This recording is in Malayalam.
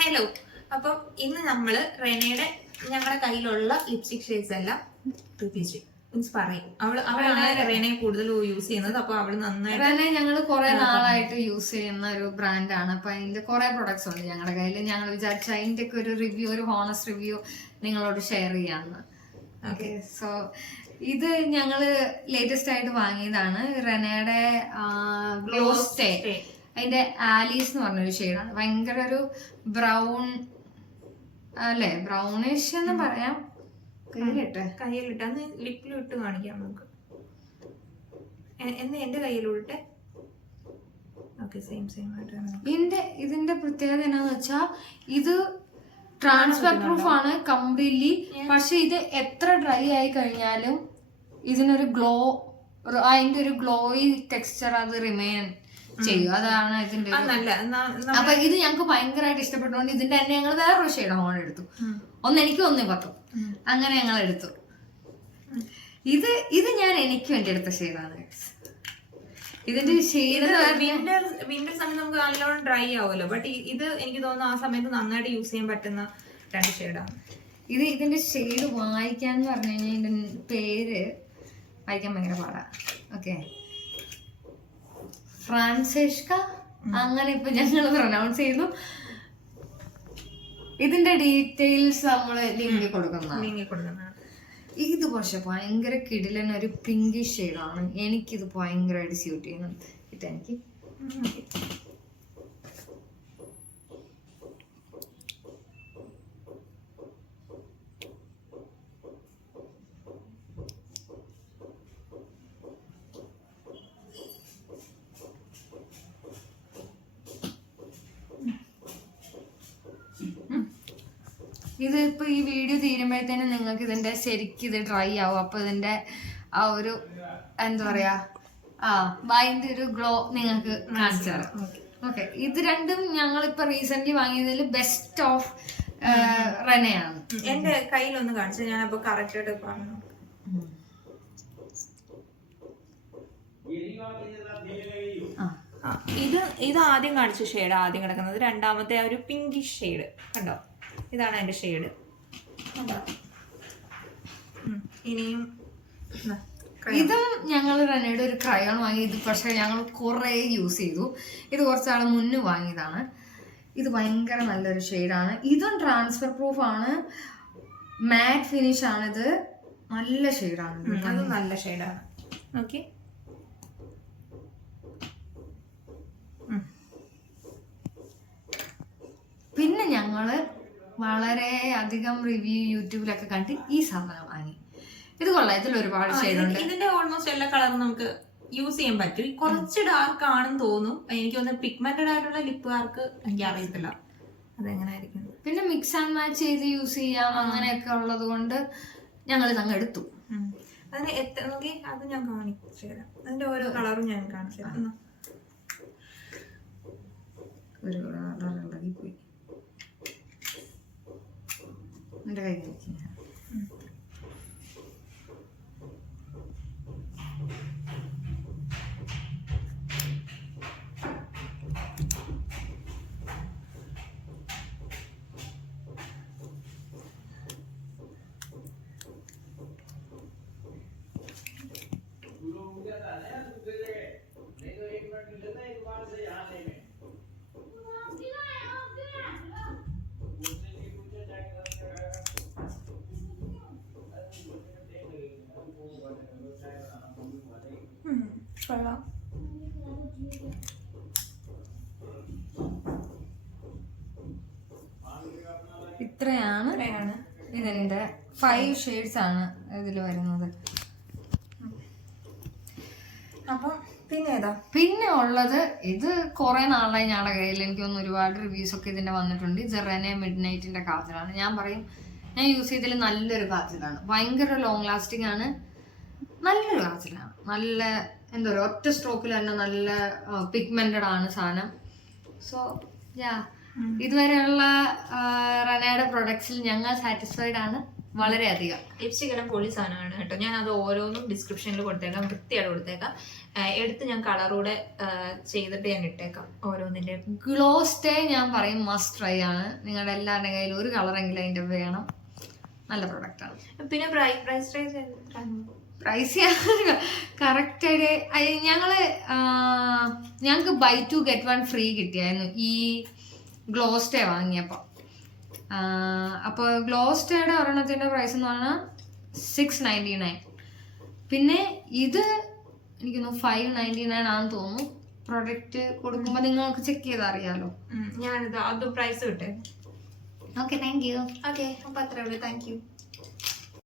ഹലോ, അപ്പം ഇന്ന് നമ്മള് റെനയുടെ ഞങ്ങളുടെ കയ്യിലുള്ള ലിപ്സ്റ്റിക് ഷെയ്ഡ്സ് എല്ലാം റിവ്യൂ മീൻസ് പറയും. അവളാണ് റെനെ കൂടുതൽ യൂസ് ചെയ്യുന്നത്. അപ്പൊ അവള് നന്നായിട്ട് റെനെ ഞങ്ങൾ കുറെ നാളായിട്ട് യൂസ് ചെയ്യുന്ന ഒരു ബ്രാൻഡാണ്. അപ്പൊ അതിന്റെ കുറെ പ്രൊഡക്ട്സ് ഉണ്ട് ഞങ്ങളുടെ കയ്യിൽ. ഞങ്ങൾ വിചാരിച്ച അതിന്റെ ഒക്കെ ഒരു റിവ്യൂ, ഒരു ഹോണസ്റ്റ് റിവ്യൂ നിങ്ങളോട് ഷെയർ ചെയ്യാന്ന്. ഓക്കെ, സോ ഇത് ഞങ്ങള് ലേറ്റസ്റ്റ് ആയിട്ട് വാങ്ങിയതാണ് റെനയുടെ ഗ്ലോ സ്റ്റേ. അതിന്റെ ആലീസ് എന്ന് പറഞ്ഞൊരു ഷെയ്ഡാണ്. ഭയങ്കര ഒരു ബ്രൗൺ അല്ലെ, ബ്രൗണിഷ് എന്ന് പറയാം. കയ്യിലിട്ട് അന്ന് ലിപ്പിലും ഇട്ട് കാണിക്കാം നമുക്ക്. എന്റെ കയ്യിലൂടെ ഇതിന്റെ പ്രത്യേകത എന്നാന്ന് വെച്ചാ ഇത് ട്രാൻസ്ഫർ പ്രൂഫ് ആണ് കംപ്ലീറ്റ്ലി. പക്ഷെ ഇത് എത്ര ഡ്രൈ ആയി കഴിഞ്ഞാലും ഇതിനൊരു ഗ്ലോ, അതിന്റെ ഒരു ഗ്ലോയി ടെക്സ്ചർ അത് റിമെയിൻ ചെയ്യും. അതാണ് ഇതിന്റെ. അപ്പൊ ഇത് ഞങ്ങൾക്ക് ഭയങ്കരമായിട്ട് ഇഷ്ടപ്പെട്ടതുകൊണ്ട് ഇതിന്റെ തന്നെ ഞങ്ങൾ വേറൊരു ഷെയ്ഡ് ഹോൺ എടുത്തു. ഒന്ന് എനിക്ക് ഒന്ന് പത്തും അങ്ങനെ ഞങ്ങൾ എടുത്തു. ഇത് ഞാൻ എനിക്ക് വേണ്ടി എടുത്ത ഷെയ്ഡാണ്. ഇതിന്റെ ഷെയ്ഡ് വിന്റർ സമയത്ത് നമുക്ക് നല്ലോണം ഡ്രൈ ആവുമല്ലോ. ബട്ട് ഇത് എനിക്ക് തോന്നുന്നു ആ സമയത്ത് നന്നായിട്ട് യൂസ് ചെയ്യാൻ പറ്റുന്ന രണ്ട് ഷെയ്ഡാണ്. ഇതിന്റെ ഷെയ്ഡ് വായിക്കാൻ പറഞ്ഞു കഴിഞ്ഞാൽ ഇതിന്റെ പേര് വായിക്കാൻ ഭയങ്കര പാടാ. ഓക്കെ, ഫ്രാൻസെസ്ക അങ്ങനെ ഇപ്പൊ ഞങ്ങൾ പ്രൊനൗൺസ് ചെയ്തു. ഇതിന്റെ ഡീറ്റെയിൽസ് നമ്മള് ലിങ്ക് കൊടുക്കുന്ന. ഇത് പക്ഷെ ഭയങ്കര കിടിലൻ ഒരു പിങ്കിഷ് ഷെയ്ഡാണ്. എനിക്കിത് ഭയങ്കരമായിട്ട് സ്യൂട്ട് ചെയ്യുന്നുണ്ട്. എനിക്ക് ഇത് ഇപ്പൊ ഈ വീഡിയോ തീരുമ്പോഴത്തേനും നിങ്ങൾക്ക് ഇതിന്റെ ശരിക്കും ഇത് ഡ്രൈ ആവും. അപ്പൊ ഇതിന്റെ ആ ഒരു എന്താ പറയാ, അതിന്റെ ഒരു ഗ്ലോ നിങ്ങൾക്ക് കാണിച്ചു തരാം. ഓക്കെ, ഇത് രണ്ടും ഞങ്ങളിപ്പോ റീസെന്റ് വാങ്ങിയതിൽ ബെസ്റ്റ് ഓഫ് റെനയാണ്. എന്റെ കയ്യിലൊന്ന് കാണിച്ചു, ഞാൻ അപ്പൊ കറക്റ്റ് ആയിട്ട് പറഞ്ഞു. ഇത് ആദ്യം കാണിച്ച ഷെയ്ഡ് ആദ്യം കിടക്കുന്നത്. രണ്ടാമത്തെ ആ ഒരു പിങ്കിഷ് ഷെയ്ഡ് കണ്ടോ, ഇതാണ് അതിന്റെ ഷെയ്ഡ്. ഇനിയും ഇതും ഞങ്ങൾ റെനയുടെ ഒരു ക്രയോൺ വാങ്ങി. ഇത് പക്ഷെ ഞങ്ങൾ കുറെ യൂസ് ചെയ്തു. ഇത് കുറച്ചാൾ മുന്നേ വാങ്ങിയതാണ്. ഇത് ഭയങ്കര നല്ലൊരു ഷെയ്ഡാണ്. ഇതും ട്രാൻസ്ഫർ പ്രൂഫ് ആണ്, മാറ്റ് ഫിനിഷ് ആണ്. ഇത് നല്ല ഷെയ്ഡാണ്. നല്ല ഷെയ്ഡാണ്. ഓക്കെ, പിന്നെ ഞങ്ങള് വളരെ അധികം റിവ്യൂ യൂട്യൂബിലൊക്കെ കണ്ട് ഈ സാധനം വാങ്ങി. ഇത് കൊള്ളാം. ഇതിൽ ഒരുപാട് ഷെയ്ഡുണ്ട്. ഇതിന്റെ ഓൾമോസ്റ്റ് എല്ലാ കളറും നമുക്ക് യൂസ് ചെയ്യാൻ പറ്റും. കുറച്ച് ഡാർക്ക് ആണെന്ന് തോന്നും. എനിക്ക് തോന്നുന്നു പിഗ്മെന്റഡ് ആയിട്ടുള്ള ലിപ്പുകാർക്ക് എനിക്ക് അറിയത്തില്ല അതെങ്ങനെയായിരിക്കും. പിന്നെ മിക്സ് ആൻഡ് മാച്ച് ചെയ്ത് യൂസ് ചെയ്യാം അങ്ങനെയൊക്കെ ഉള്ളത് കൊണ്ട് ഞങ്ങൾ ഇതങ്ങ് എടുത്തു. അതിന് അത് ഞാൻ കാണിച്ചു തരാം. അതിന്റെ ഓരോ കളറും ഞാൻ കാണിച്ചു തരാം. ഒരു കളർ ഇളകി പോയി എന്റെ കയ്യിൽ. ഇത്രയാണ് ഇതിന്റെ 5 ഷെയ്ഡ്സ് ആണ് ഇതിൽ വരുന്നത്. അപ്പം പിന്നെ ഉള്ളത് ഇത് കുറെ നാളായി ഞങ്ങളുടെ കയ്യിൽ. എനിക്ക് തോന്നുന്നു ഒരുപാട് റിവ്യൂസ് ഒക്കെ ഇതിന്റെ വന്നിട്ടുണ്ട്. ഇത് റെനെ മിഡ് നൈറ്റിന്റെ കാജലാണ്. ഞാൻ പറയും, ഞാൻ യൂസ് ചെയ്തതിൽ നല്ലൊരു കാജലാണ്. ഭയങ്കര ലോങ് ലാസ്റ്റിംഗ് ആണ്. നല്ലൊരു കാജലാണ്. നല്ല എന്താ പറയുക, ഒറ്റ സ്ട്രോക്കിൽ തന്നെ നല്ല പിഗ്മെന്റഡ് ആണ് സാധനം. സോ ഇതുവരെയുള്ള റെനയുടെ പ്രൊഡക്ട്സിൽ ഞങ്ങൾ സാറ്റിസ്ഫൈഡ് ആണ്. വളരെയധികം. ലിപ്സ്റ്റിക് എല്ലാം പൊളി സാധനമാണ് കേട്ടോ. ഞാൻ അത് ഓരോന്നും ഡിസ്ക്രിപ്ഷനിൽ കൊടുത്തേക്കാം, വൃത്തിയായിട്ട് കൊടുത്തേക്കാം. എടുത്ത് ഞാൻ കളറൂടെ ചെയ്തിട്ട് ഞാൻ ഇട്ടേക്കാം ഓരോന്നിന്റെ. ഗ്ലോ സ്റ്റേ ഞാൻ പറയും മസ്റ്റ് ട്രൈ ആണ്. നിങ്ങളുടെ എല്ലാവരുടെ കയ്യിൽ ഒരു കളറെങ്കിലും അതിന്റെ വേണം. നല്ല പ്രൊഡക്റ്റ് ആണ്. പിന്നെ പ്രൈസ് പ്രൈസ് കറക്റ്റ് ആയിട്ട് ഞങ്ങൾക്ക് ബൈ 2 get 1 ഫ്രീ കിട്ടിയായിരുന്നു ഈ ഗ്ലോ സ്റ്റേ വാങ്ങിയപ്പോൾ. അപ്പോൾ ഗ്ലോ സ്റ്റേയുടെ ഒരെണ്ണത്തിന്റെ പ്രൈസ് എന്ന് പറഞ്ഞാൽ 699. പിന്നെ ഇത് എനിക്ക് 599 ആണെന്ന് തോന്നുന്നു. പ്രൊഡക്റ്റ് കൊടുക്കുമ്പോൾ നിങ്ങൾക്ക് ചെക്ക് ചെയ്ത് അറിയാലോ. ഞാനിത് അത് പ്രൈസ് കിട്ടേ. Okay, thank you. ഓക്കെ, അപ്പൊ അത്രേ ഉള്ളൂ. Thank U.